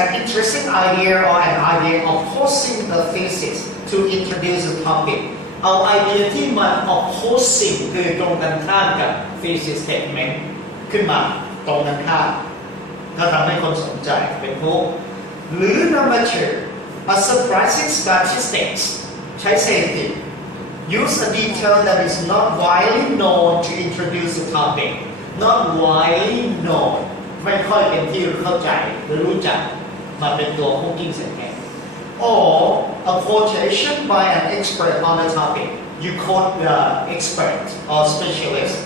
an interesting idea or an idea opposing the thesis to introduce the topic เอาไอเดียที่มัน opposing คือตรงกันข้ามกับ thesis statement ขึ้นมาตรงกันข้ามก็ทำให้คนสนใจเป็นพวกหรือ number 2 a surprising statistics ใช้สถิติ use a detail that is not widely known to introduce the topic not widely known ไม่ค่อยเป็นที่เข้าใจหรือรู้จักมาเป็นตัว hooking sentence or a quotation by an expert on the topic you quote the expert or specialist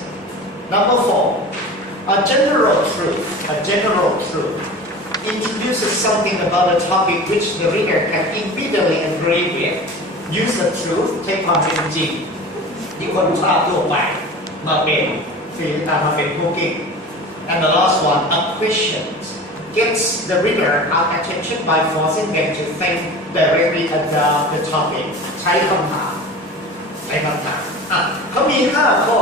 number 4 a general truth introduces something about a topic which the reader can immediately agree with use the truth ใช้ความเป็นจริงที่คนทราบทั่วไปมาเป็นhooking and the last one a question gets the reader our attention by forcing them to think directly about the topic ใช้คำถามเขามี5ข้อ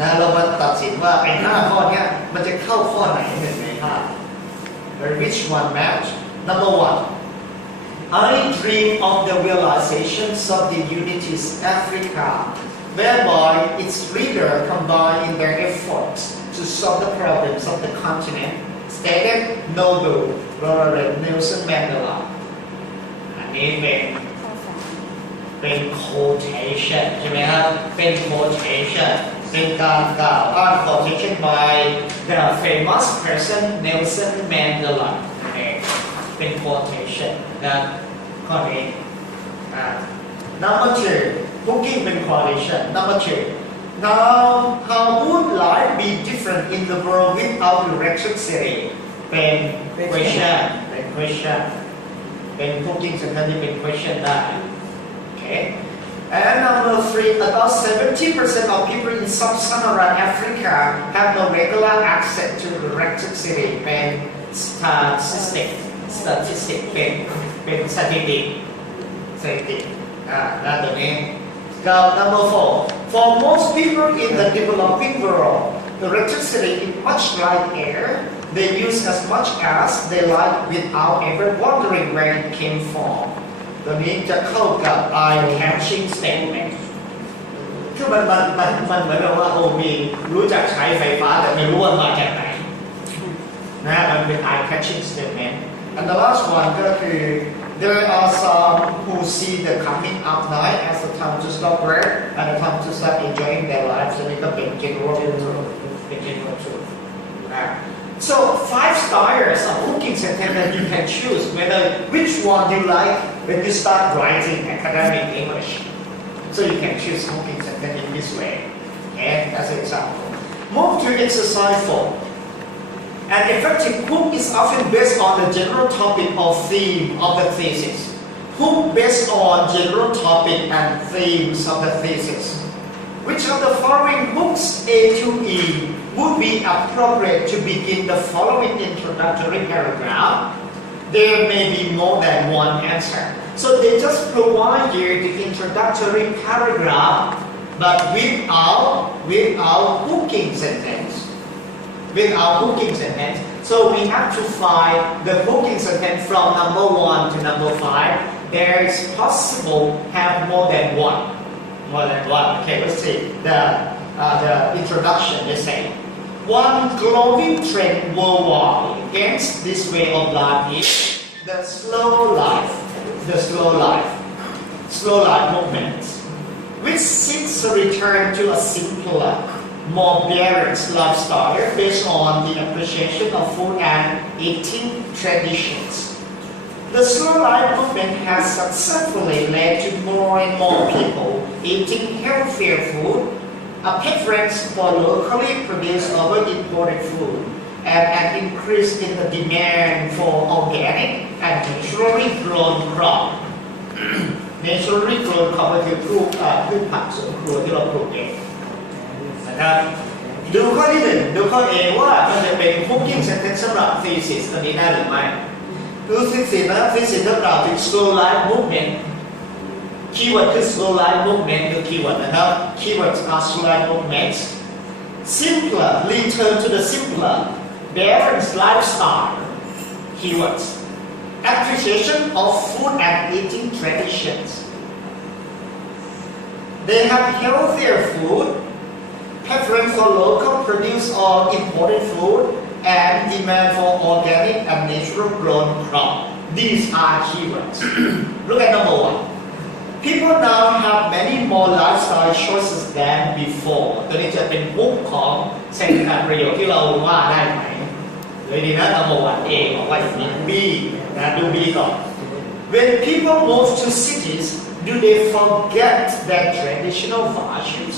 นะเรามาตัดสินว่าไอ้5ข้อนี้มันจะเข้าข้อไหนหนึ่งใน5 which one match number 1 I dream of the realizations of the unity's Africa whereby its reader combine in their efforts to solve the problems of the continent stated Noble Laureate Nelson Mandela อันนี้เป็น quotation ใช่ไหมครับเป็น quotation เป็นการกล่าวอ้าง quotation by the famous person Nelson Mandela เป็น quotation นะข้อนี้number 2 hooking เป็น quotation number 2 now how would life be different in the world without electricity เป็น question เป็น hooking sentence ที่เป็น question ได้ okay and number 3 about 70% of people in sub-Saharan Africa have no regular access to electricity เป็น statistic เป็นสถิติแล้วตัวนี้number 4 for most people in the developing world electricity is much like air they use as much as they like without ever wondering where it came from ตัวนี้จะเข้ากับ eye-catching statement คือมันเหมือนกับว่ามีรู้จักใช้ไฟฟ้าแต่ไม่รู้ว่ามาจากไหนนะมันเป็น eye-catching statement and the last one ก็คือ there are some who see the coming up night as a time to stop work and a time to start enjoying their lives อันนี้ก็เป็น general truth so 5 styles of hooking sentence that you can choose whether which one you like when you start writing academic English so you can choose hooking sentence in this way and as an example move to exercise 4 an effective hook is often based on the general topic or theme of the thesis hook based on general topic and themes of the thesis which of the following hooks A to E would be appropriate to begin the following introductory paragraph. There may be more than one answer. So they just provide you the introductory paragraph, but without hooking sentence. So we have to find the hooking sentence from number 1 to number 5. There is possible have more than one. Okay, let's see the introduction. They say. One glowing trend worldwide against this way of life is the slow life movement, which seeks a return to a simpler, more balanced lifestyle based on the appreciation of food and eating traditions. The slow life movement has successfully led to more and more people eating healthier food, a preference for locally produced over imported food, and an increase in the demand for organic and naturally grown crop. naturally grown crop ก็คือพืชผักสวนครัวที่เราปลูกเองนะครับดูข้อที่1ดูข้อ A ว่ามันจะเป็น hooking sentence สำหรับ thesis ตัวนี้ได้หรือไม่ดู thesis นะครับ thesis เรื่องราวถึง slow life movement keyword คือ slow life movement คือ keyword นะครับ keywords are slow life movements simpler return to the simpler balanced lifestyle keywords appreciation of food and eating traditions. They have healthier food, preference for local produce or imported food, and demand for organic and natural grown crop. These are keywords. Look at number 1. People now have many more lifestyle choices than before. ตัวนี้จะเป็นมุกของเส้นทางประโยคที่เราว่าได้ไหมเลยดีนะ number 1 A บอกว่าอย่างนี้ B นะดู B ก่อน When people move to cities, do they forget their traditional virtues?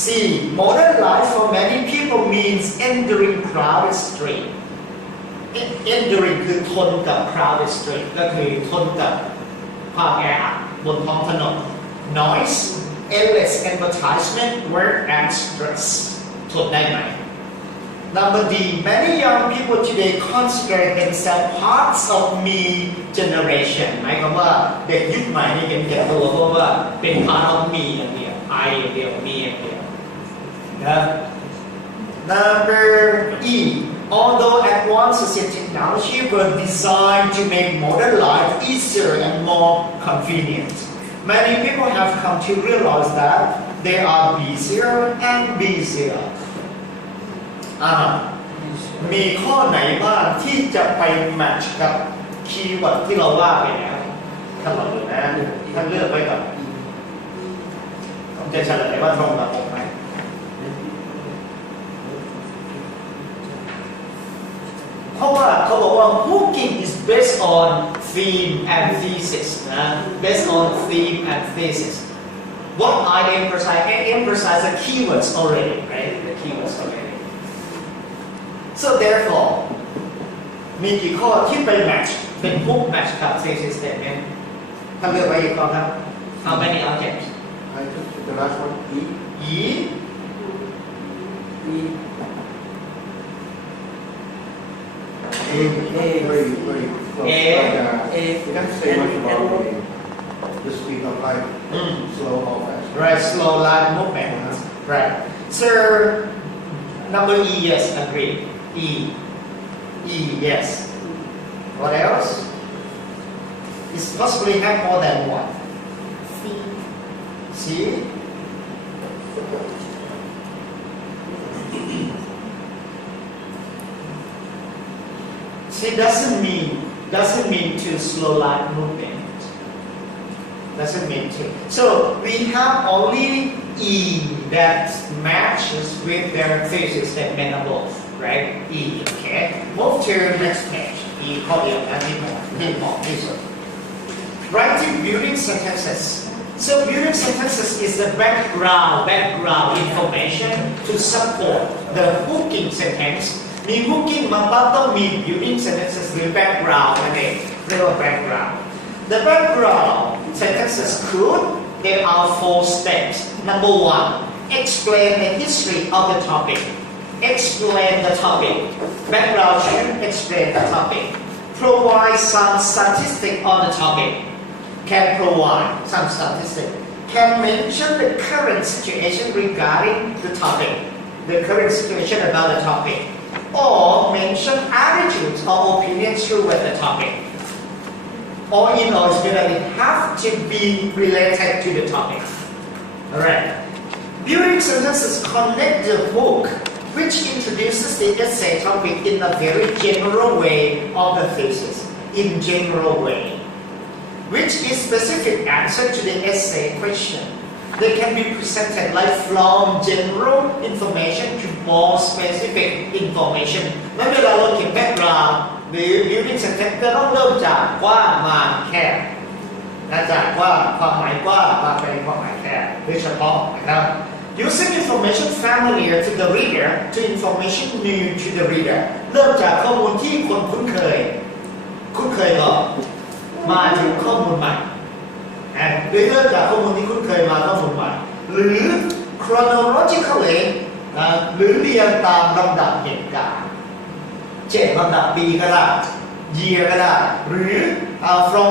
C. Modern life for many people means enduring crowded street. Enduring คือทนกับ crowded street ก็คือทนกับความแออัดบนท้องถนน Noise, endless advertisement, work and stress ทนได้ไหม Number D. Many young people today consider themselves parts of me generation หมายความว่าเด็กยุคใหม่นี่เป็นตัวเพราะว่าเป็น part of me อย่างเดียว I อย่างเดียว me อย่างเดียวนะ Number E. Although advances in technology were designed to make modern life easier and more convenient, many people have come to realize that they are busier and busier. มีข้อไหนบ้างที่จะไปแมทช์กับคีย์เวิร์ดที่เราว่าไปแล้วท่านลองดูนะท่านเลือกไว้ก่อนผมจะเฉลยว่าตรงกับผมไหมเพราะว่าเขาบอกว่า hooking is based on theme and thesis นะ based on theme and thesis what I emphasize the keywords already right the keywords already so therefore มีกี่ข้อที่ไป match เป็น hook match กับ thesis statement ท่านเลือกไว้กี่ข้อครับ how many objects I took the last one E E very close. It doesn't say much about the speed of life, slow or fast. Right, slow life movement. Right. Sir, number E, yes, agree. E, yes. What else? It's possibly have more than one. C. See, doesn't mean to slow life movement. Doesn't mean to. So we have only E that matches with their thesis statement above, right? E, okay. Move to next page. E, call it this one. Writing building sentences. So building sentences is the background information to support the hooking sentence.มี hooking มาปั๊บต้องมี building sentences หรือ background นั่นเองเรียกว่า background the background sentences could there are 4 steps number 1 explain the history of the topic explain the topic background should explain the topic provide some statistic on the topic can provide some statistic can mention the current situation regarding the topic the current situation about the topic or mention attitudes or opinions toward the topic. Or in all, it have to be related to the topic. Alright. Building sentences connect the hook, which introduces the essay topic in a very general way of the thesis. In general way. Which is specific answer to the essay question.They can be presented like from general information to more specific information นั้นเวลาเราเขียน background หรือ building sentence จะต้องเริ่มจากกว้างมาแคบจากกว้างความหมายกว้างมาเป็นความหมายแคบโดยเฉพาะนะครับ using information familiar to the reader to information new to the reader เริ่มจากข้อมูลที่คนคุ้นเคยก่อนมาถึงข้อมูลใหม่หรือเริ่มจากข้อมูลที่คุ้นเคยมาข้อมูลใหม่หรือ chronologically หรือเรียงตามลำดับเหตุการณ์เช่นลำดับปีก็ได้ year ก็ได้หรือ from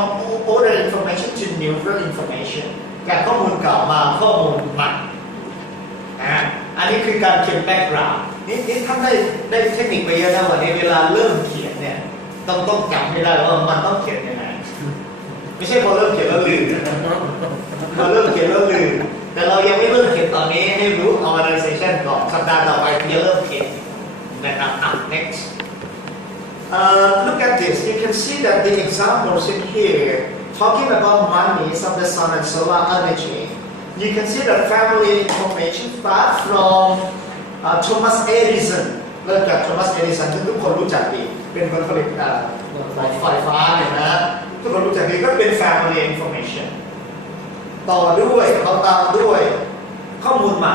older information to newer information จากข้อมูลเก่ามาข้อมูลใหม่อันนี้คือการเขียน background นี่ท่านได้เทคนิคไปเยอะนะวันนี้เวลาเริ่มเขียนเนี่ย ต้องจำให้ได้ว่ามันต้องเขียนยังไงไม่ใช่พอเริ่มเขียนแล้วลืมพอเริ่มเขียนแล้วลืมแต่เรายังไม่เริ่มเขียนตอนนี้ให้รู้ organization ก่อนสัปดาห์ต่อไปจะเริ่มเขียนนะครับnext look at this you can see that the examples in here talking about monies of the sun and solar energy you can see the family information start from Thomas Edison เริ่มจาก Thomas Edison ซึ่งทุกคนรู้จักดีเป็นคนผลิตไฟฟ้าเนี่ยนะทุกคนรู้จักดีก็เป็น family information ต่อด้วยเขาตามด้วยข้อมูลใหม่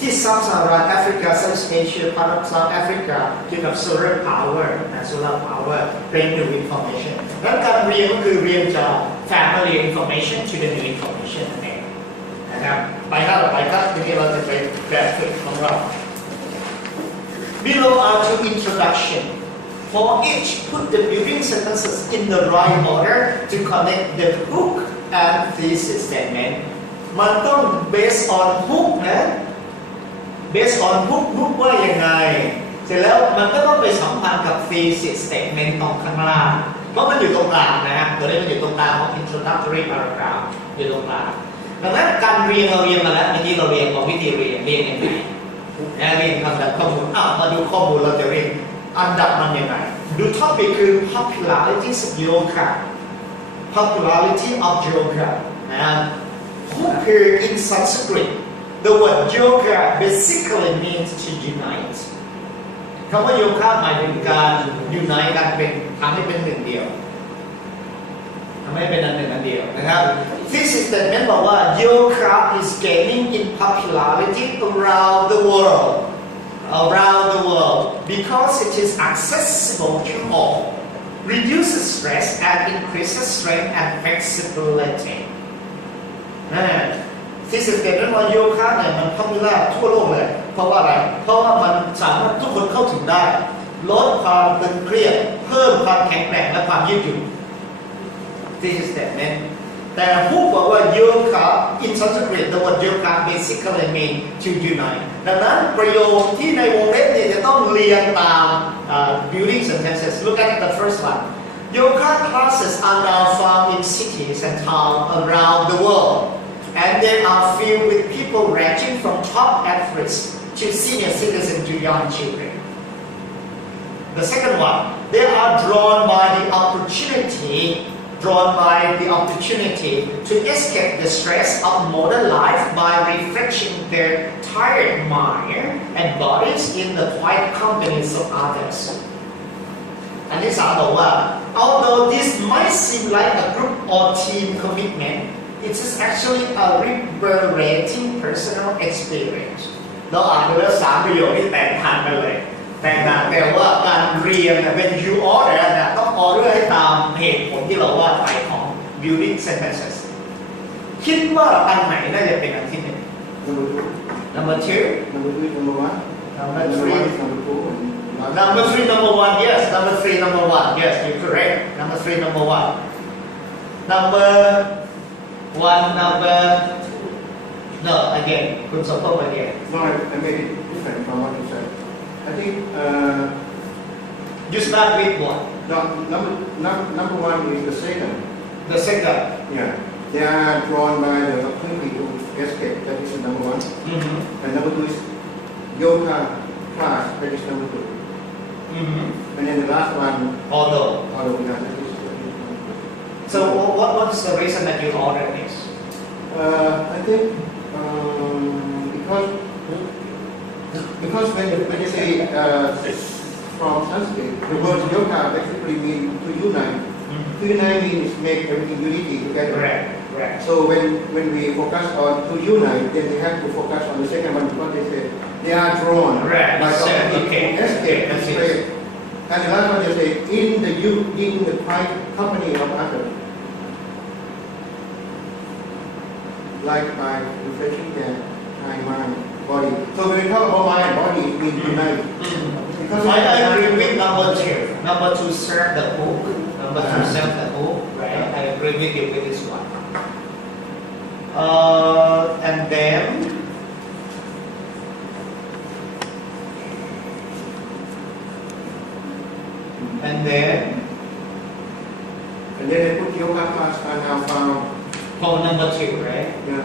ที่ซับซาฮาราแอฟริกา South Asia พาร์ท South Africa เกี่ยวกับ solar power นะ solar power เป็น new information แล้วการเรียนก็คือเรียนจาก family information to the new information นั่นเองนะครับไปครับต่อไปครับทีนี้เราจะไปแบบฝึกของเรา Below are two introduction for each put the building sentences in the right order to connect the hook and thesis statement มันต้อง based on hook นะ based on hook ว่ายังไงเสร็จแล้วมันก็ต้องไปสัมพันธ์กับ thesis statement ตรงข้างล่างเพราะมันอยู่ตรงกลางนะฮะตัวนี้มันอยู่ตรงกลางของ introductory paragraph อยู่ตรงกลางดังนั้นการเรียนเราเรียนมาแล้วเมื่อกี้เราเรียนของวิธีเรียนยังไงเรียนคำดับข้อมูลมาดูข้อมูลเราจะเรียนอันดับมันยังไงดู topic คือ popularity of yoga popularity of yoga นะครับก็คือ in Sanskrit the word yoga basically means to unite คำว่าโยคะหมายถึงการ unite กันเป็นทำให้เป็นหนึ่งเดียวทำให้เป็นอันหนึ่งอันเดียวนะครับ This statement บอกว่า yoga is gaining in popularity around the world because it is accessible to all reduces stress and increases strength and flexibility ที่สุดเกิดขึ้นว่าโยคะเนี่ยมันพอปูล่าทั่วโลกเลยเพราะว่าอะไรเพราะว่ามันสามารถทุกคนเข้าถึงได้ลดความตึงเครียดเพิ่มความแข็งแกร่งและความยืดหยุ่นที่สุดstatementแต่ผู้บอกว่าโยคะ in Sanskrit the word yoga basically mean to unite ดังนั้นประโยคที่ในวงเล็บเนี่ยจะต้องเรียงตาม building sentences look at the first one yoga classes are now found in cities and towns around the world and they are filled with people ranging from top athletes to senior citizens to young children. The second one, they are drawn by the opportunity to escape the stress of modern life by refreshing their tired mind and bodies in the quiet companies of others. อันที่สามบอกว่า although this might seem like a group or team commitment it is actually a liberating personal experience เราอ่านไปแล้ว3ประโยคที่แตกต่างกันเลยแตกต่างแต่ว่าการเรียนเป็น you order นะต้อง order ให้ตามเหตุผลที่เราว่าไปของ building sentences คิดว่าอันไหนน่าจะเป็นอันที่หนึ่ง number two number three number one number three number two number three number one yes number three number one yes you're correct number three number one number one number no again คุณสมพงษ์ again no I made it different from what you said I think you start with what number one is the second the second yeah they are drawn by the opportunity to escape that is number one and number two is yoga class that is number two and then the last one although yeah that is so what is the reason that you ordered this I think because when you say from Sanskrit, the word yoga basically means to unite. To unite means make everything unity together. Correct. So when we focus on to unite, then we have to focus on the second one because they say they are drawn by the escape and straight. And the last one they say in the quiet company of others. Like by refreshing their mind, body. So when we talk about mind and body, it means unite. Because I agree with number two. Number two serve the hook. Number two serve the hook. Right? I agree with you with this one. And then And then they put yoga class are now found. For number 2, right? Yeah.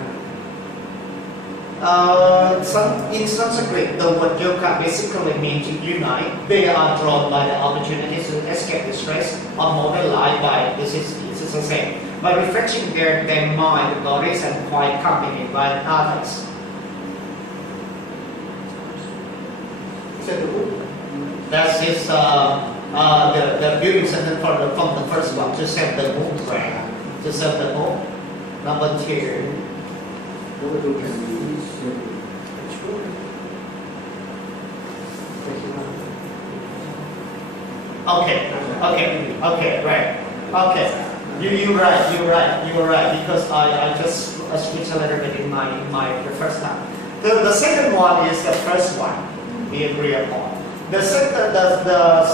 In Sanskrit, the word yoga basically means to unite. They are drawn by the opportunity to escape the stress of modern life by this is the same. By refreshing their mind, bodies, and quiet company by others. Is that the book? That is the building sentence from the first one to set the mood, right? To set the mood. Number 2. Number 2 can be. Okay, right. Okay, you're right, because I just switched a little bit in the first time. The second one is the first one we agree upon. The second, the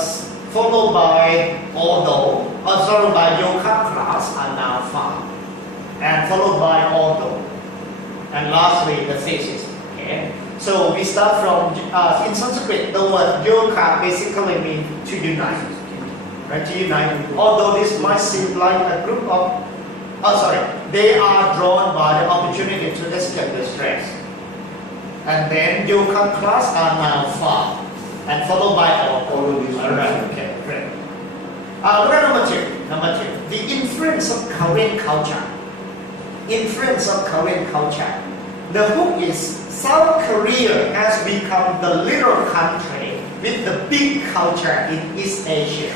followed by followed by yoga class are now found, and followed by although, and lastly the thesis. Okay, so we start from in Sanskrit the word yoga basically means to unite. Right, to unite. Although this might seem like a group of, they are drawn by the opportunity to escape the stress. And then yoga class are now found, and followed by all of these. Alright, okay, great. Look at number 2. Number 2, the influence of Korean culture. Influence of Korean culture. The hook is South Korea has become the little country with the big culture in East Asia.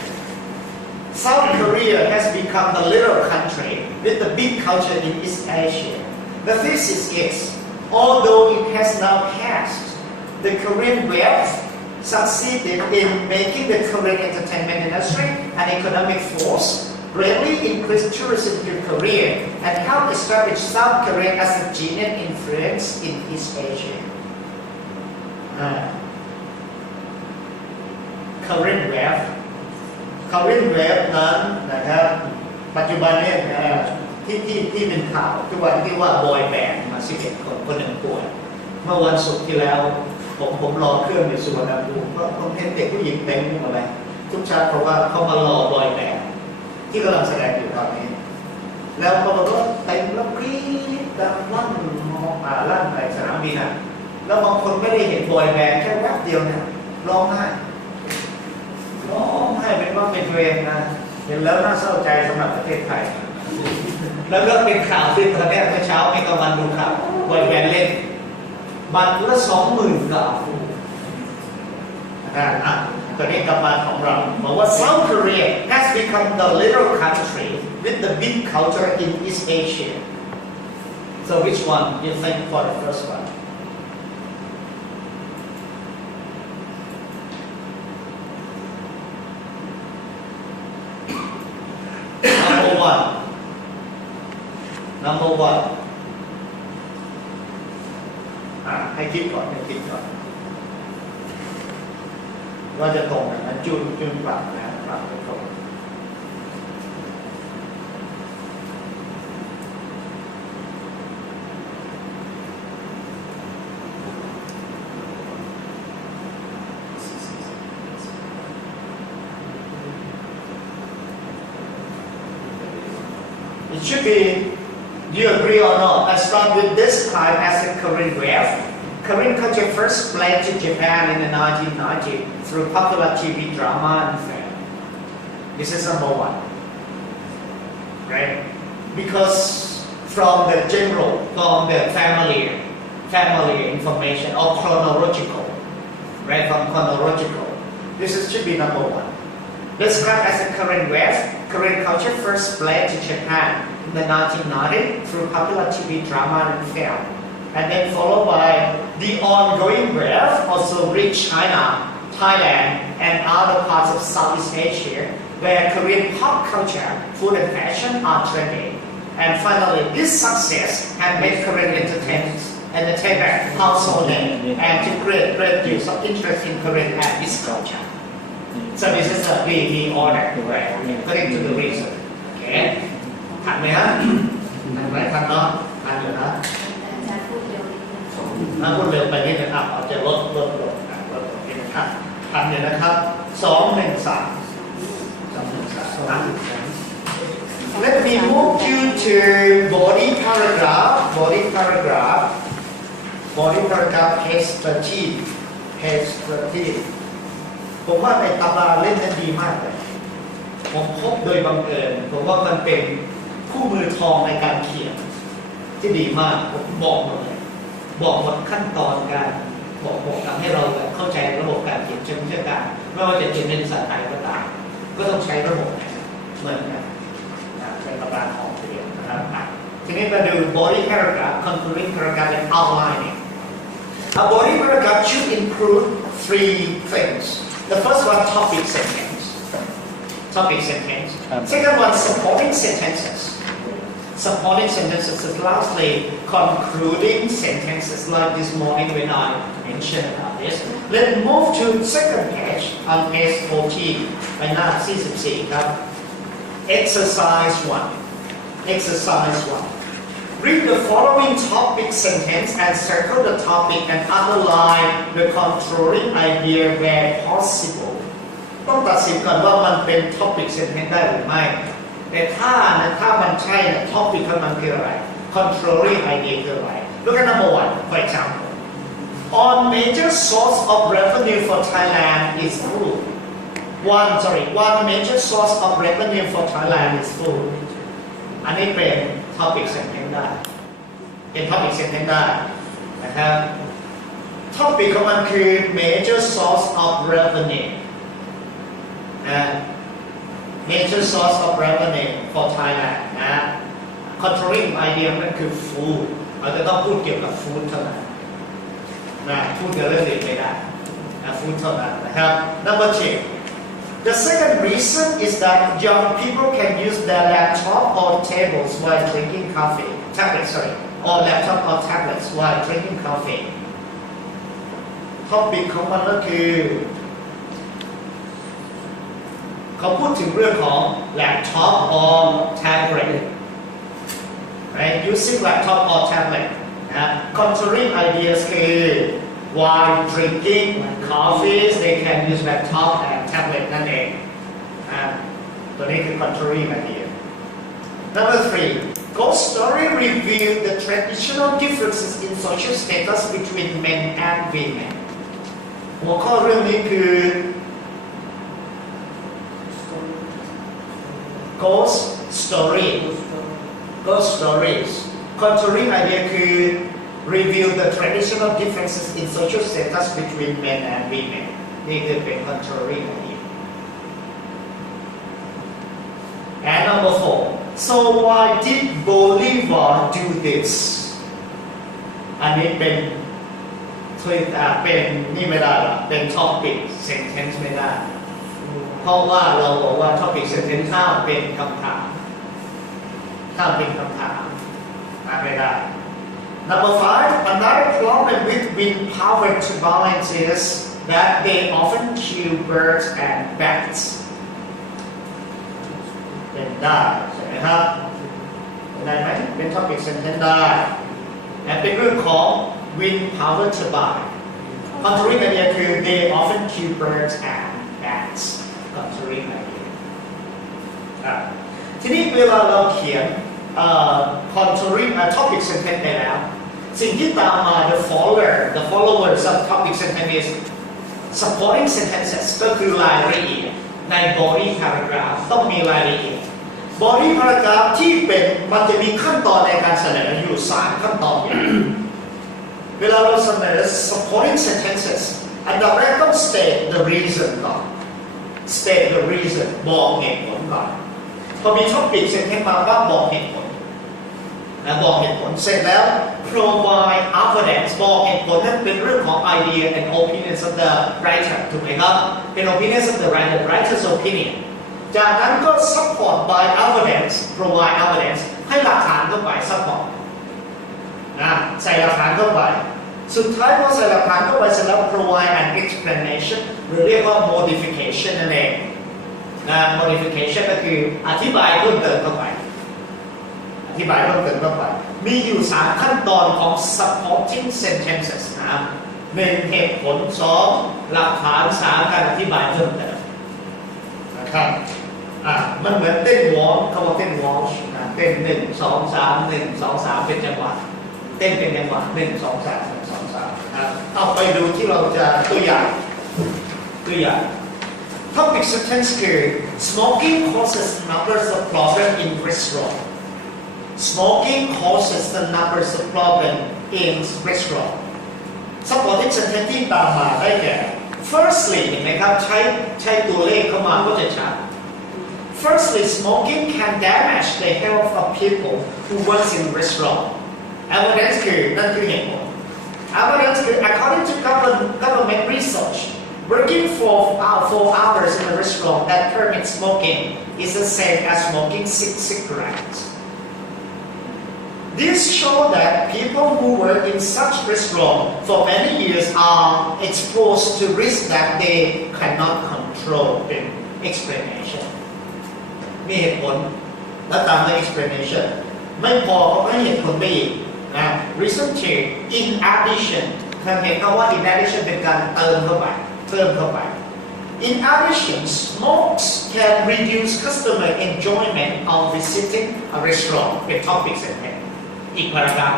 South Korea has become the little country with the big culture in East Asia. The thesis is, although it has now passed, the Korean West succeeded in making the Korean entertainment industry an economic force, greatly increased tourism to Korea, and helped establish South Korea as a genuine influence in East Asia. Korean West นั้นนะครับปัจจุบันเนี่ยที่เป็นข่าวทุกวันที่ว่าบอยแบนด์มา11 คนหนึ่งป่วยเมื่อวันศุกร์ที่แล้วผมรอเครื่องอยู่สุวรรณภูมิก็ผมเห็นเด็กผู้หญิงเต็มอะไรทุกชาติเพราะว่าเขามารอบอยแบนด์ที่กำลังแสดงอยู่ตอนนี้แล้วเขาบอกว่าเต็มแล้วกรี๊ดดังลั่นไปสนามบินแล้วบางคนไม่ได้เห็นบอยแบนด์แค่แวบเดียวเนี่ยร้องไห้เป็นว่าเป็นเวรนะเห็นแล้วน่าเศร้าใจสำหรับประเทศไทยแล้วก็เป็นข่าวที่ตอนนี้เมื่อเช้ามีกำลังดูข่าวบอยแบนด์เล่นบัตรละ 20,000 กับตอนนี้กลับมาของเราบอกว่า South Korea has become the little country with the big culture in East Asia. So which one you think for the first one? Number one ให้คิดก่อนว่าจะตรงไหมจุนปรับนะปรับไปตรง It should be, do you agree or not? I start with this time as a Korean Wave. Korean culture first spread to Japan in the 1990s through popular TV drama and film. This is number one. Right? Because from the family information or chronological, right? From chronological. Should be number one. Described as a Korean Wave, Korean culture first spread to Japan in the 1990s through popular TV drama and film. And then followed by the ongoing wave also reached China, Thailand, and other parts of Southeast Asia, where Korean pop culture, food and fashion are trending. And finally, this success has made Korean entertainment household name and to create great deals of interest in Korean and its culture. So this is the order, right? According to the reason. Okay. ทันไหมฮะทันเนาะทันอยู่นะพูดเร็วไปนิดนึงเอาจะลดนิดนึงทันอยู่นะครับ213 let me move you to body paragraph page 13 ผมว่าในตำราเล่มนั้นดีมากเลยผมพบโดยบังเอิญผมว่ามันเป็นคู่มือทองในการเขียนที่ดีมากผมบอกหมดเลยบอกหมดขั้นตอนการบอกทำให้เราเข้าใจระบบการเขียนเชิงวิชาการไม่ว่าจะเขียนเป็นภาษาไทยก็ตามก็ต้องใช้ระบบเหมือนกันเป็นตำราของเรียนนะครับทีนี้มาดู body paragraph concluding paragraph and outlining a body paragraph should include three things the first one topic sentence second one supporting sentences lastly concluding sentences like this morning when I mentioned about this let's move to second page on page 14ไปหน้า44ครับ exercise 1 read the following topic sentence and circle the topic and underline the controlling idea where possible ต้องตัดสินก่อนว่ามันเป็น topic sentence ได้หรือไม่แต่ถ้ามันใช่ topic มันคืออะไร controlling idea คืออะไร look at number 1 for example on major source of revenue for Thailand is food one major source of revenue for Thailand is food อันนี้เป็น topic sentence ได้เป็น topic sentence ได้นะครับ topic ของมันคือ major source of revenue major source of revenue for Thailand นะ controlling idea นั่นคือ food เราจะต้องพูดเกี่ยวกับ food เท่านั้นนะพูดเกี่ยวกับเรื่องอื่นไม่ได้นะ food เท่านั้นนะครับ number 2 the second reason is that young people can use their laptop or tablets while drinking coffee or laptop or tablets while drinking coffee topic ของมันก็คือเขาพูดถึงเรื่องของ laptop or tablet right using laptop or tablet นะ controlling ideas คือ while drinking coffees they can use laptop and tablet นั่นเองตัวนี้คือ controlling idea number 3 Ghost story reveal the traditional differences in social status between men and women หัวข้อเรื่องนี้คือGhost stories controlling idea คือ reveal the traditional differences in social status between men and women นี่คือเป็น controlling idea and number 4 so why did Bolivar do this อันนี้เป็นนี่ไม่ได้หรอเป็น topic sentence ไม่ได้เพราะว่าเราบอกว่า topic sentence ห้ามเป็นคำถามไม่ได้ number 5 another problem with wind power turbines is that they often kill birds and bats เป็นได้ใช่ไหมครับเป็นได้ไหมเป็น topic sentence ได้และเป็นเรื่องของ wind power turbine controlling idea คือ they often kill birds and bats controlling idea ทีนี้เวลาเราเขียนcontrolling topic sentence ไปแล้วสิ่งที่ตามมา the followers of topic sentence is supporting sentences ก็คือรายละเอียดใน body paragraph ต้องมีรายละเอียด body paragraph ที่เป็นมันจะมีขั้นตอนในการเสนออยู่3ขั้นตอนเวลาเราเสนอ supporting sentences อันดับแรกต้อง state the reason ก่อน state the reason บอกเหตุผลก่อนพอมี topic sentence มาว่าบอกเหตุผลบอกเหตุผลเสร็จแล้ว provide evidence บอกเหตุผลนั่นเป็นเรื่องของ idea and opinions of the writer ถูกไหมครับเป็น opinions of the writer's opinion จากนั้นก็ support by evidence provide evidence ให้หลักฐานเข้าไป support ใส่หลักฐานเข้าไปสุดท้ายพอใส่หลักฐานเข้าไปเสร็จแล้ว provide an explanation หรือเรียกว่า modification นั่นเองmodification ก็คืออธิบายเพิ่มเติมเข้าไปมีอยู่3ขั้นตอนของ supporting sentences นะครับ1เหตุผล2หลักฐาน3การอธิบายเพิ่มเติมนะครับ มันเหมือนเต้นวอล์กเขาบอกเต้นวอล์กเต้น1 2 3 1 2 3เป็นจังหวะเต้นเป็นจังหวะ1 2 3 1 2 3เอาไปดูที่เราจะตัวอย่างTopic sentence คือ smoking causes numbers of problem in restaurant Smoking causes the numbers of problem in restaurant Supporting sentence ที่ตามมาได้แก่ Firstly เห็นไหมครับใช้ตัวเลขเข้ามาก็จะชัด Firstly smoking can damage the health of people who work in restaurant Evidence คือนั่นคือเหตุผล Evidence คือ according to government research Working for 4 hours in a restaurant that permits smoking is the same as smoking 6 cigarettes. This shows that people who work in such restaurant for many years are exposed to risks that they cannot control. เป็น explanation มีเหตุผลและตามด้วย explanation ไม่พอเขาให้เหตุผลไปอีกนะ reason 2 in addition ท่านเห็นคำว่า in addition เป็นการเติมเข้าไปIn addition, smokes can reduce customer enjoyment of visiting a restaurant เป็น topic sentence อีกพารากราฟ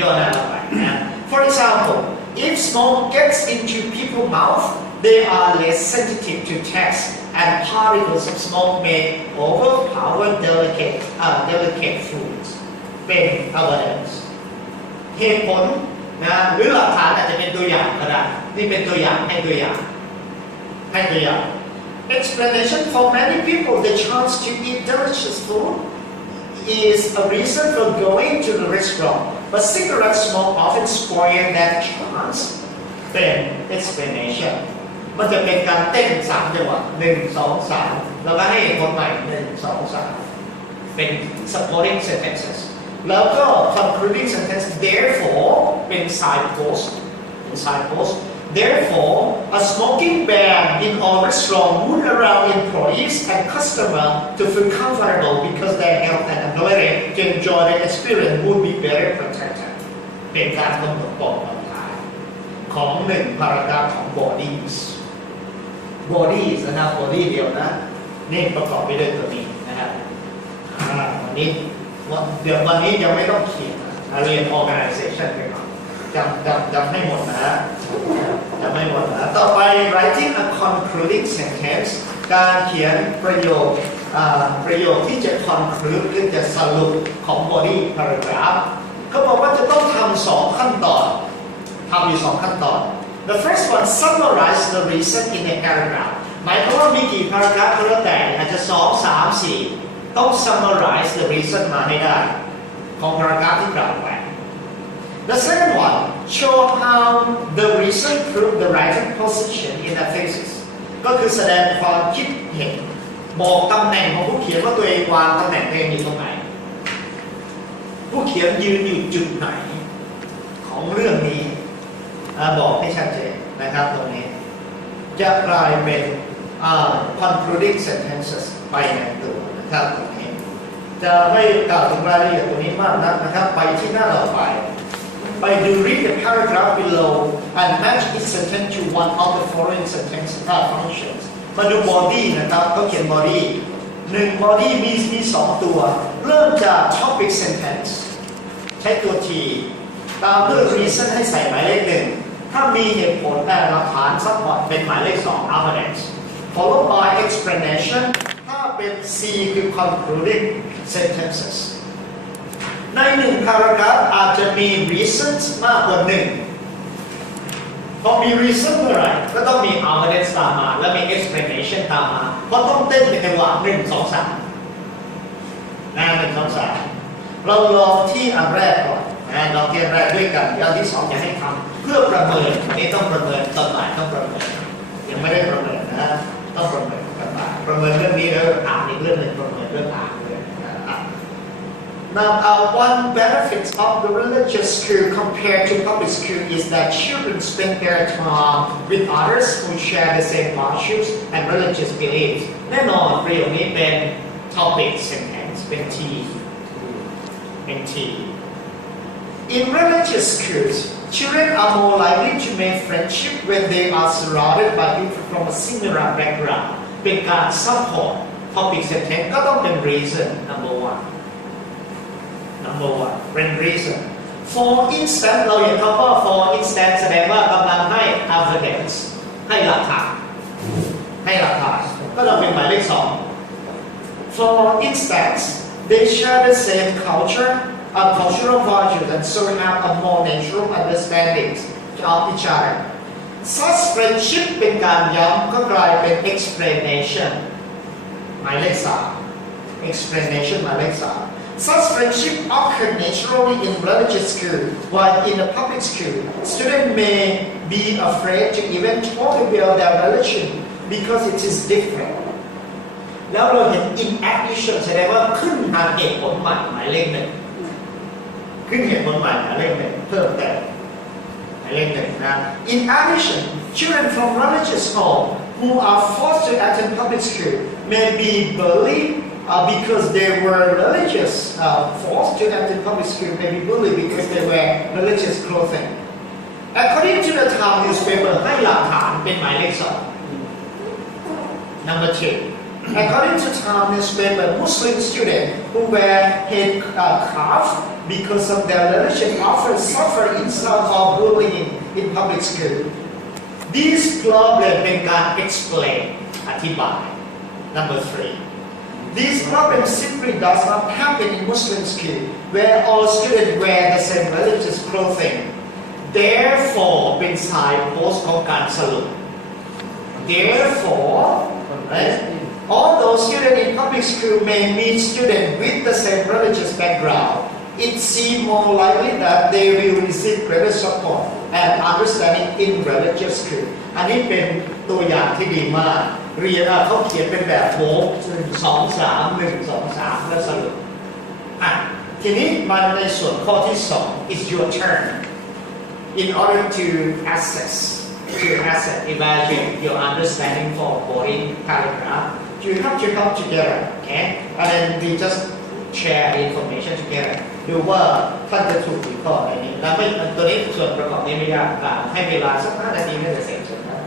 ย่อหน้าลงไปนะ For example, if smoke gets into people's mouth, they are less sensitive to taste, and particles of smoke may overpower delicate foods. เป็น evidence เหตุผลนะหรือหลักฐานอาจจะเป็นตัวอย่างก็ได้นี่เป็นตัวอย่างให้ตัวอย่างExplanation for many people the chance to eat delicious food is a reason for going to the restaurant but cigarette smoke often spoil that chance เป็น explanation มันจะเป็นการเต้น3จังหวะ1 2 3แล้วก็ให้คนใหม่1 2 3เป็น supporting sentencesแล้วก็ concluding sentence therefore เป็น signpost Therefore, a smoking ban in all restaurants would allow employees and customers to feel comfortable because their health and ability to enjoy the experience would be better protected. เป็นการกำหนดปกติของ1พารากราฟของ bodies นะ body เดียวนะนี่ประกอบไปด้วยตัวนี้นะครับวันนี้ยังไม่ต้องเขียนเรียน organization ไปก่อนจำให้หมดนะต่อไป writing a concluding sentence การเขียนประโยคที่จะ conclude หรือจะสรุปของ body paragraph เขาบอกว่าจะต้องทำ2 ขั้นตอนทำอยู่2 ขั้นตอน The first one summarize the reason in a paragraph หมายความว่ามีกี่ paragraph ก็แล้วแต่อาจจะ2 3 4ต้อง summarize the reason มาให้ได้ของ paragraph ที่กล่าวไปThe second one, show how the reason proved the writer's position in the thesis. ก็คือแสดงความคิดเห็นบอกตำแหน่งของผู้เขียนว่าตัวเองวางตำแหน่งตัวเองอยู่ตรงไหนผู้เขียนยืนอยู่จุดไหนของเรื่องนี้บอกให้ชัดเจนนะครับตรงนี้จะกลายเป็นconcluding sentences ไปในตัวนะครับตรงนี้จะไม่กล่าวถึงรายละเอียดตรงนี้มากนักนะครับไปที่หน้าต่อไปdo read the paragraph below and match each sentence to one of the following sentence functions มาดู body นะครับเขาเขียน body 1 body มี2 ตัวเริ่มจาก topic sentence ใช้ตัว T ตามด้วย reason ให้ใส่หมายเลข 1ถ้ามีเหตุผลแต่หลักฐาน support เป็นหมายเลข 2 evidence followed by explanation ถ้าเป็น C คือ concluding sentencesใน1 paragraph อาจจะมี reasons มากกว่า1พอมี reason เมื่อไหร่ก็ต้องมี evidence ตามมาและมี explanation ตามมาเพราะต้องเต้นในจังหวะ1 2 3นะ1 2 3เราลองที่อันแรกก่อนเราเรียนแรกด้วยกันอันที่2จะให้ทำเพื่อประเมินนี่ต้องประเมินตอนบ่ายต้องประเมินยังไม่ได้ประเมินนะต้องประเมินกันบ่ายประเมินเรื่องนี้แล้วอ่านอีกเรื่องหนึ่งประเมินเรื่องอ่านเลยNow, one benefit of the religious school compared to public school is that children spend their time with others who share the same values and religious beliefs. แน่นอนประโยคนี้เป็น topic sentence เป็น T. In religious schools, children are more likely to make friendship when they are surrounded by people from a similar background. เป็นการ support topic sentence ก็ต้องเป็น reason number one เป็น reason for instance เราเห็นคำว่า for instance แสดงว่ากำลังให้ evidence ให้หลักฐานก็ต้องเป็นหมายเลขสอง for instance they share the same cultural values and so have a more natural understanding of each other such friendship เป็นการย้ำก็กลายเป็น explanation หมายเลขสาม explanation หมายเลขสาม such friendship occur naturally in religious school while in a public school students may be afraid to even talk about their religion because it is different แล้วเราเห็น in addition แสดงว่าขึ้นทางเหตุผลใหม่หมายเลขหนึ่งขึ้นเหตุผลใหม่หมายเลขหนึ่งเพิ่มแต่หมายเลขหนึ่งนะ in addition children from religious home who are forced to attend public school may be bullied because they were religious forced to attend public school may be bullied because they wear religious clothing according to the Time newspaper ให้หลักฐานเป็นหมายเลขสอง number two according to Time newspaper Muslim students who wear head scarf because of their religion often suffer insult or bullying in public school these problems เป็นการ explain อธิบาย number three these problems simply does not happen in Muslim school where all students wear the same religious clothing therefore เป็นสายโพสต์ของการสรุป therefore right although students in public school may meet students with the same religious background it seems more likely that they will receive greater support and understanding in religious school อันนี้เป็นตัวอย่างที่ดีมากเรียนเขาเขียนเป็นแบบโบก1 2 3 1 2 3แล้วสรุปทีนี้มาในส่วนข้อที่2 is your turn in order to assess evaluate your understanding for boring paragraph you have to come together okay and then we just share the information together ดูว่าท่านจะถูกหรือข้อไหนนี้แล้วไม่ตัวนี้ส่วนประกอบนี้ไม่ยากให้เวลาสัก5 นาทีก็จะเสร็จส่วนนั้น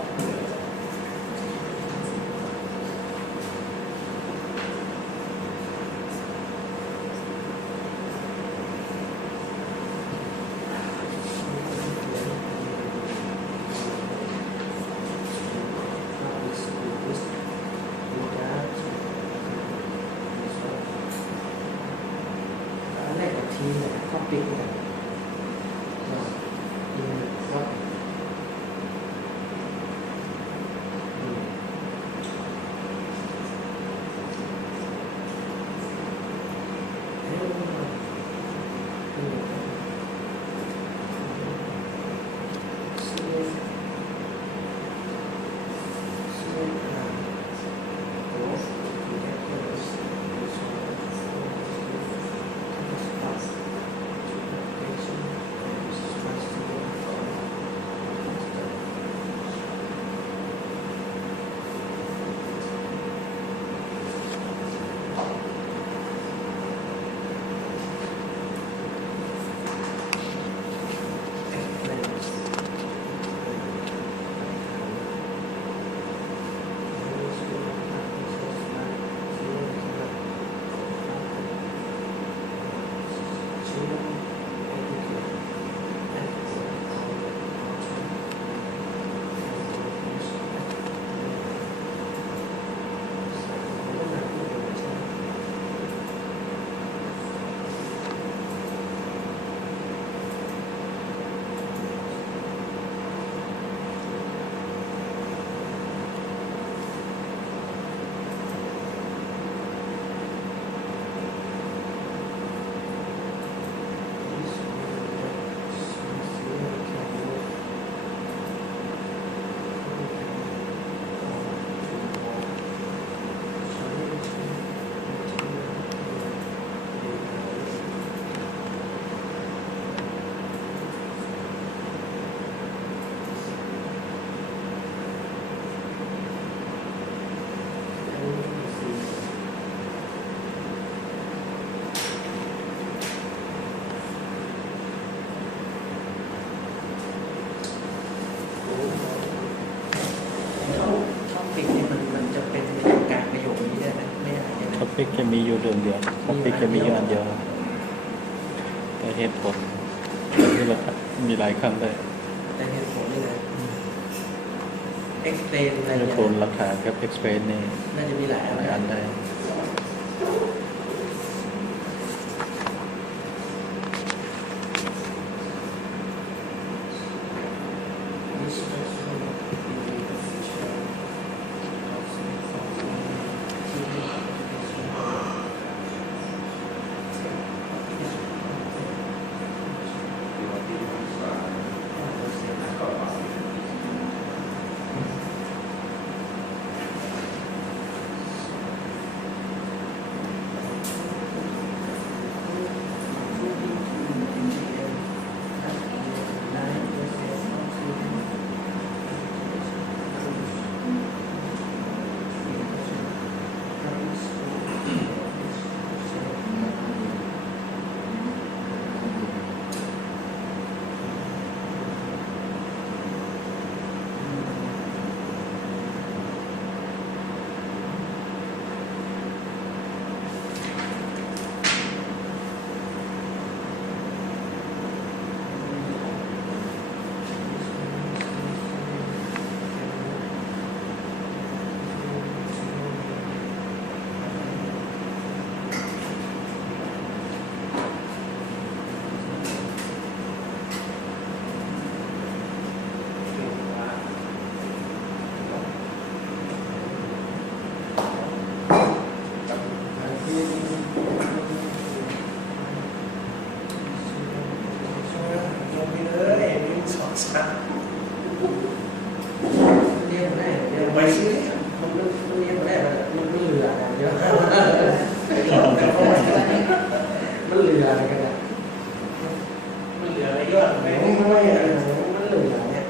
ท็อปิกจะมีอยู่เรื่องเดียวท็อปิกจะมีอยู่อันเดียวแต่เหตุผลที่เรามีหลายคำเลย แต่เหตุผลนี่นะ explain อะไร เห เนี่ ตุ ย ผลหลักฐานกับ explain นี่ น่าจะมีหลายอัน หลายอันได้ ลงไปเลย1 2 3เรียนได้เรียนไปสิมันเรียนได้มันเหลือนะเยอะมันเหลืออะไรกันอ่ะมันเหลืออะไรเยอะไหมไม่มันเหลือเนี่ย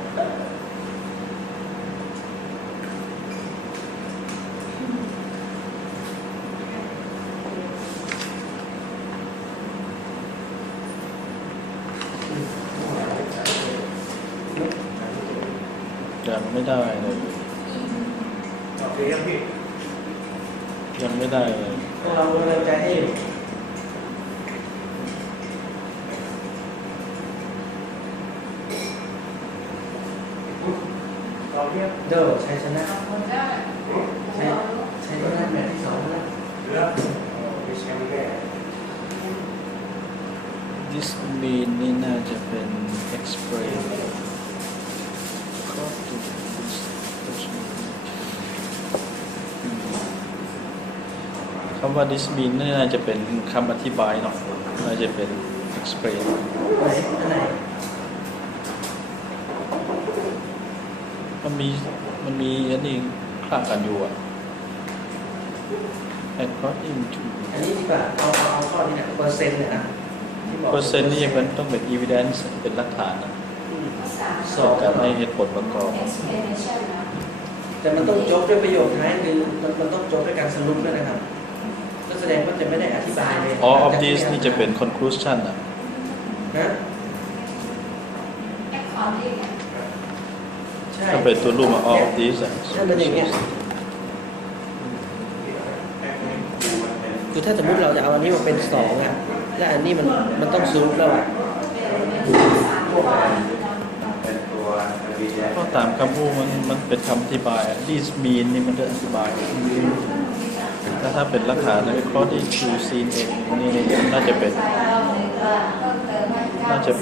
ยังไม่ได้เลย โอเคครับพี่ ยังไม่ได้เลย พวกเรากำลังใจให้อยู่เราเรียกเดิมชัยชนะชัยชนะแบบที่2นะ เลือกไปแชมป์แน่ this mean นี่น่าจะเป็น explain คำว่า this mean นี่น่าจะเป็นคำอธิบายเนาะน่าจะเป็น explain อันไหน มันมีอันนี้คลากันอยู่อ่ะ according to อันนี้ดีกว่าเอาข้อนี้นะเปอร์เซ็นต์เนี่ยนะที่บอก เปอร์เซ็นต์นี่มันต้องเป็น evidence เป็นหลักฐานนะ สอง การให้เหตุผลประกอบ explanation นะ แต่มันต้องจบด้วยประโยคท้ายคือมันต้องจบด้วยการสรุปด้วยนะครับก็แสดงว่าจะไม่ได้อธิบายเลย all of this นี่จะเป็น conclusion นะ นะ according เนี่ย ใช่ ถ้าเป็นตัวรูปมา all of this อ่ะ ถ้าเป็นอย่างเงี้ยคือถ้าสมมติเราจะเอาอันนี้มาเป็น2อ่ะและอันนี้มันต้องสรุปแล้วอ่ะ ก็ตามคำพูดมันเป็นคำอธิบาย this mean นี่มันจะอธิบายแต่ถ้าเป็นหลักฐานใน according to scene เองนี่น่าจะเป็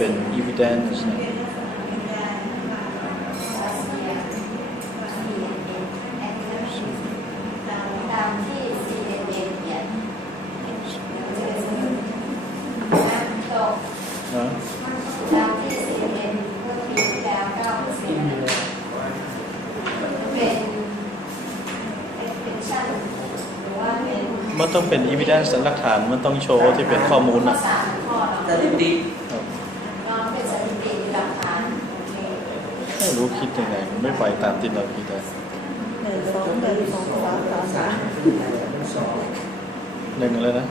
น evidence นะ ตามที่ CNN เขียนตก นะ ตามที่ CNN เมื่อปีที่แล้ว9%เป็น extension หรือว่าเป็น มันต้องเป็น evidence หลักฐานมันต้องโชว์ที่เป็นข้อมูล ข้อ นะ 3ข้อ สถิติ ครับ น้องเป็นสถิติหลักฐานโอเค ไม่รู้คิดยังไงมันไม่ไปตามที่เราคิดเลย หนึ่งเลยนะ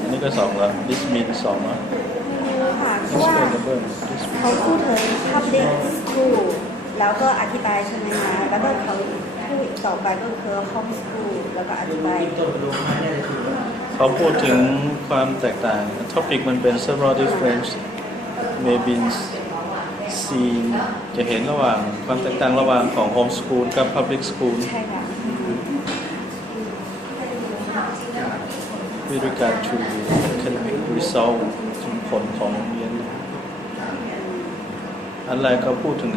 อันนี้ก็สองแล้ว this mean สองนะ ค่ะเพราะว่า explainable this เขาพูดถึง public school แล้วก็อธิบายใช่ไหมคะแล้วก็เขาพูด ต่อไปก็คือ home school แล้วก็อธิบาย ต้นลงมาได้เลยถูก เขาพูดถึงความแตกต่างท็อปิกมันเป็น several difference may be seen จะเห็นระหว่างความแตกต่างระหว่างของ home school กับ public school ใช่ค่ะ with regard to academic result ถึงผลของโรงเรียน อันแรกก็พูดถึง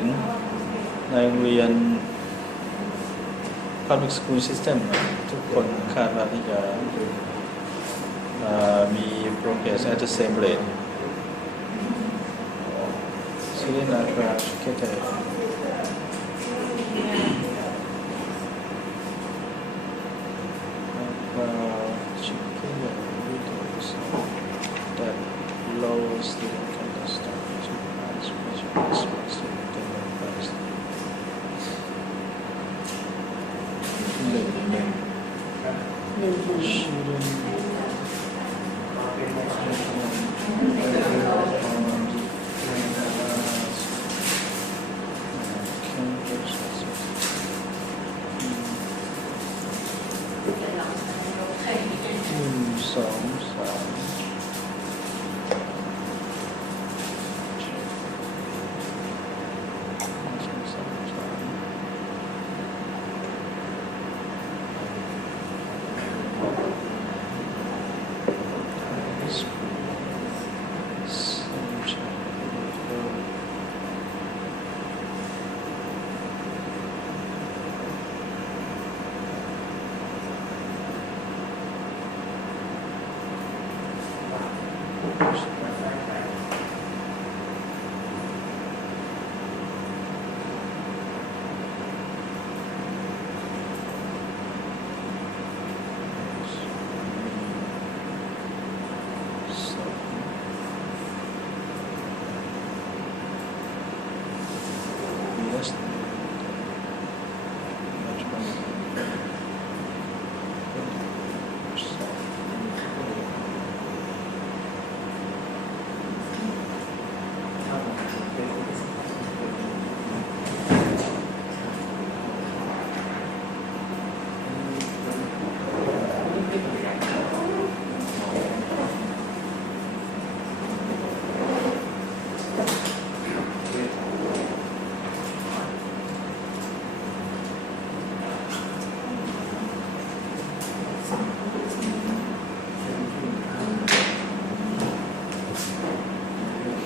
ในโรงเรียน public school system ทุกคนคาดว่าที่จะมี progress at the same rate students are educated that low student can start to pass special aspects of the past.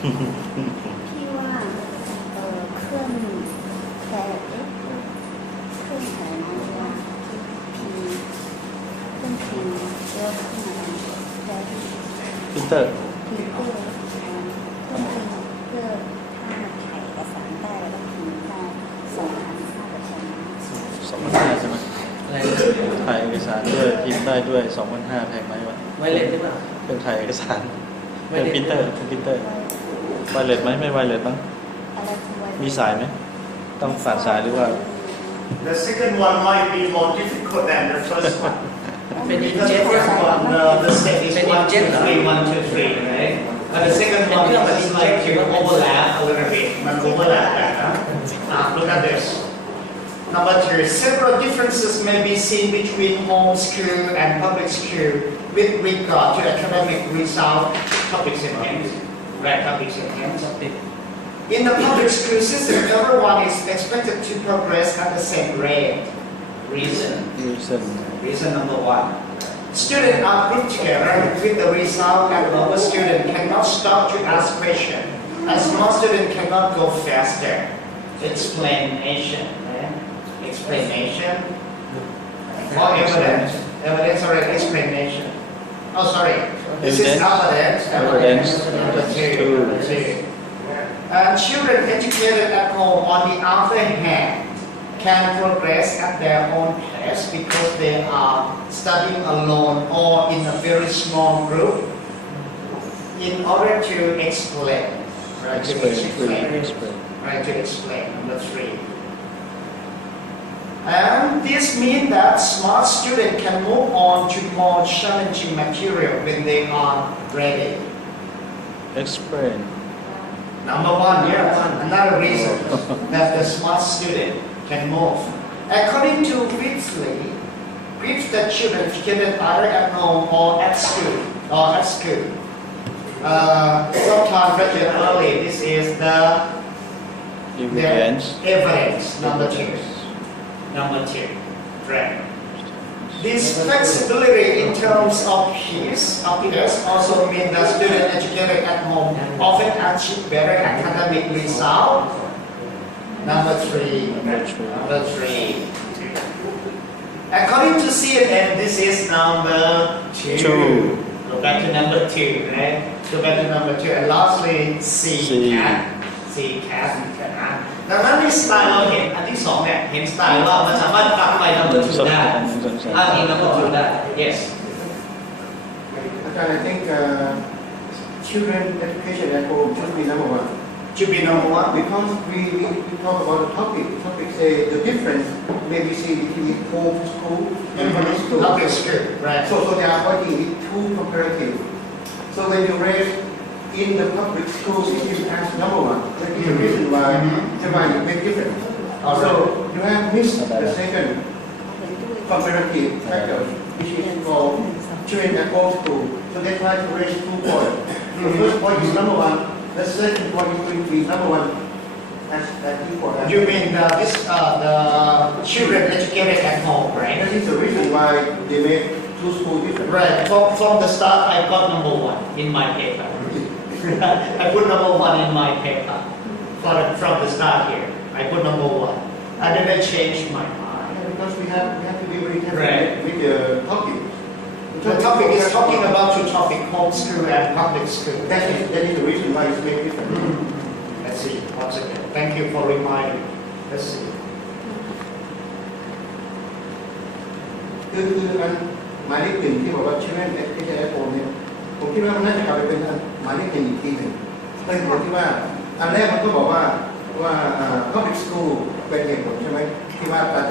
พี่ว่าเครื่องแต่เครื่องไหนนะว่าพีเครื่องพิมพ์เยอะขึ้นมาแต่ Peter พิมพ์เพื่อเครื่องพิมพ์เพื่อถ้าถ่ายเอกสารได้แล้วพิมพ์ได้2,500 2,500ใช่ไหม อะไร ถ่ายเอกสารด้วยพิมพ์ได้ด้วย 2,500แพงไหมวะ ไวเลสหรือเปล่า เป็นถ่ายเอกสารเป็นพิมพ์เตอร์ไวเลสไหมไม่ไวเลสมั้ง อะไรคือไว มีสายไหมต้องผ่านสายหรือว่า The second one might be more difficult than the first one. เป็นอิน Because เจ็ the ต first one, the step is 1, 2, 3, 1, 2, 3, right? But the second one is like you overlap a little bit. Man overlap that, huh? Look at this. Number 2, several differences may be seen between home school and public school with regard to academic result. Public sentence. Right, public sentence. In the public school system, everyone is expected to progress at the same rate. Reason. Reason number 1. Students are grouped together with the result, and lower student cannot stop to ask questions, and small student cannot go faster. Explanation. Right? Explanation. Or evidence. Evidence or explanation. Oh, sorry. This is evidence. Evidence. Number 2. And children educated at home, on the other hand, can progress at their own pace because they are studying alone or in a very small group in order to explain. Right, to explain. Right, to explain. Number 3. And this means that smart students can move on to more challenging material when they are ready. Explain Number 1, yeah, another reason that the smart student can move According to Whitley, if the children educated either at home or at school, sometimes regularly, this is the evidence evidence, number two. Right. This flexibility in terms of peace also means that students educated at home often achieve better academic results. Number three. According to CNN, this is number two. Go back to number two, right? Go back to number two. And lastly, C cat. ดังนั้นในสไตล์เราเห็นอันที่สองเนี่ยเห็นสไตล์ว่ามันสามารถกลับไป number two ได้อ้างอิง number two ได้ yes I think children education at home should be number one. should be number one Because we talk about the topic. The topic say the difference may be seen between home school and public school. public school right So they are working with two comparative. So when you raise in the public school system as number one, that is the reason why it may be different. So you have missed the second comparative factor, which is called children at home school. So they try to raise 2 points. The first point is number one. The second point is going to be number one as equal. you mean the children educated at home right That is the reason why they make 2 schools different. right from the start I got number one in my paper I put number one in my paper from the start here I put number one I didn't change my mind Because we have to be very careful Right. with the topic. the topic is talking about two topics home school and public school That is the reason why it's made different. let's see once again thank you for reminding let's see คืออันหมายเลขหนึ่งที่บอกว่า children education at home เนี่ยผมคิดว่ามันน่าจะกลับไปเป็นอันหมายเลขหนึ่งอีกทีหนึ่งเป็นผลที่ว่าอันแรกมันก็บอกว่าpublic school เป็นเหตุผลใช่ไหมที่ว่าการจัด